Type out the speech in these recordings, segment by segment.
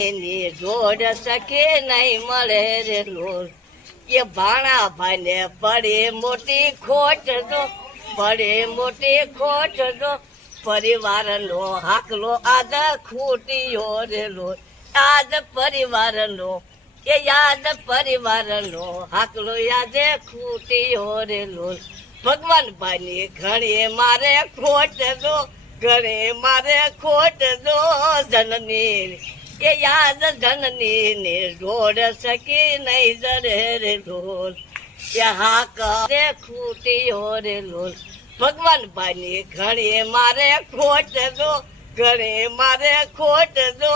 એની જોડ સખે નહીં મળે રે લોલ કે ભાણા ભાઈને પડે મોટી ખોટ જો પડે મોટી ખોટ જો પરિવારનો હાકલો આજ ખૂટ્યો રે લોલ આજ પરિવારનો એ યાદ પરિવારનો હાકલો યાદે ખૂટ્યો રે લોલ ભગવાન ભાઈની ઘણી મારે ખોટ જો ઘણી મારે ખોટ જો જનની એ યાદ જનની ને જોડ સકી નહીં જરે રે લોલ એ હાક રે ખૂટ્યો રે લોલ ભગવાન ભાઈની ઘણી મારે ખોટ જો ઘણી મારે ખોટ જો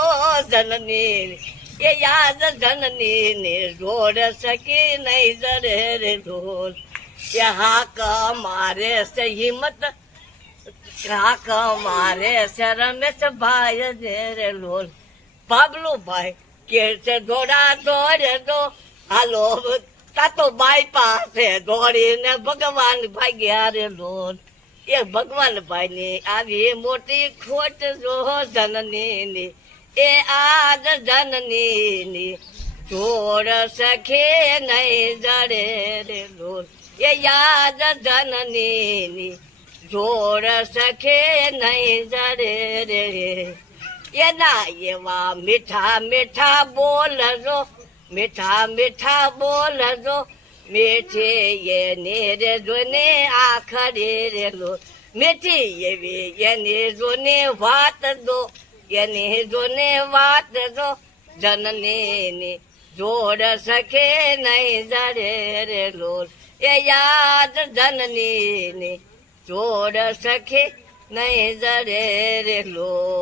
જનની એ યાદ જનની ને જોડ સકી નહીં જરે રે લોલ એ હાક મારે છે હિંમત હાક મારે છે રમેશ ભાઈ રે લોલ બાબલુ ભાઈ કે છે દોડા દોડે દો હાલો તાતો બાઈ પાસે દોડીને ભગવાન ભાગ્યા રે લોલ એ ભગવાન ભાઈ ની આવી મોટી ખોટ જો જનની એ આજ જનની જોડ સખે નહીં જડે રે લોલ એ યાદ જનની જોડ સખે નહીં જડે રે એના એવા મીઠા મીઠા બોલજો મીઠા મીઠા બોલજો મીઠી એને રે જોને આખરે રે લો મીઠી એવી એને જોને વાત દો એને જોને વાત દો જનની જોડ સખે નહીં જડે રે લોલ એ યાદ જનની જોડ સખે નહીં જડે રે લોલ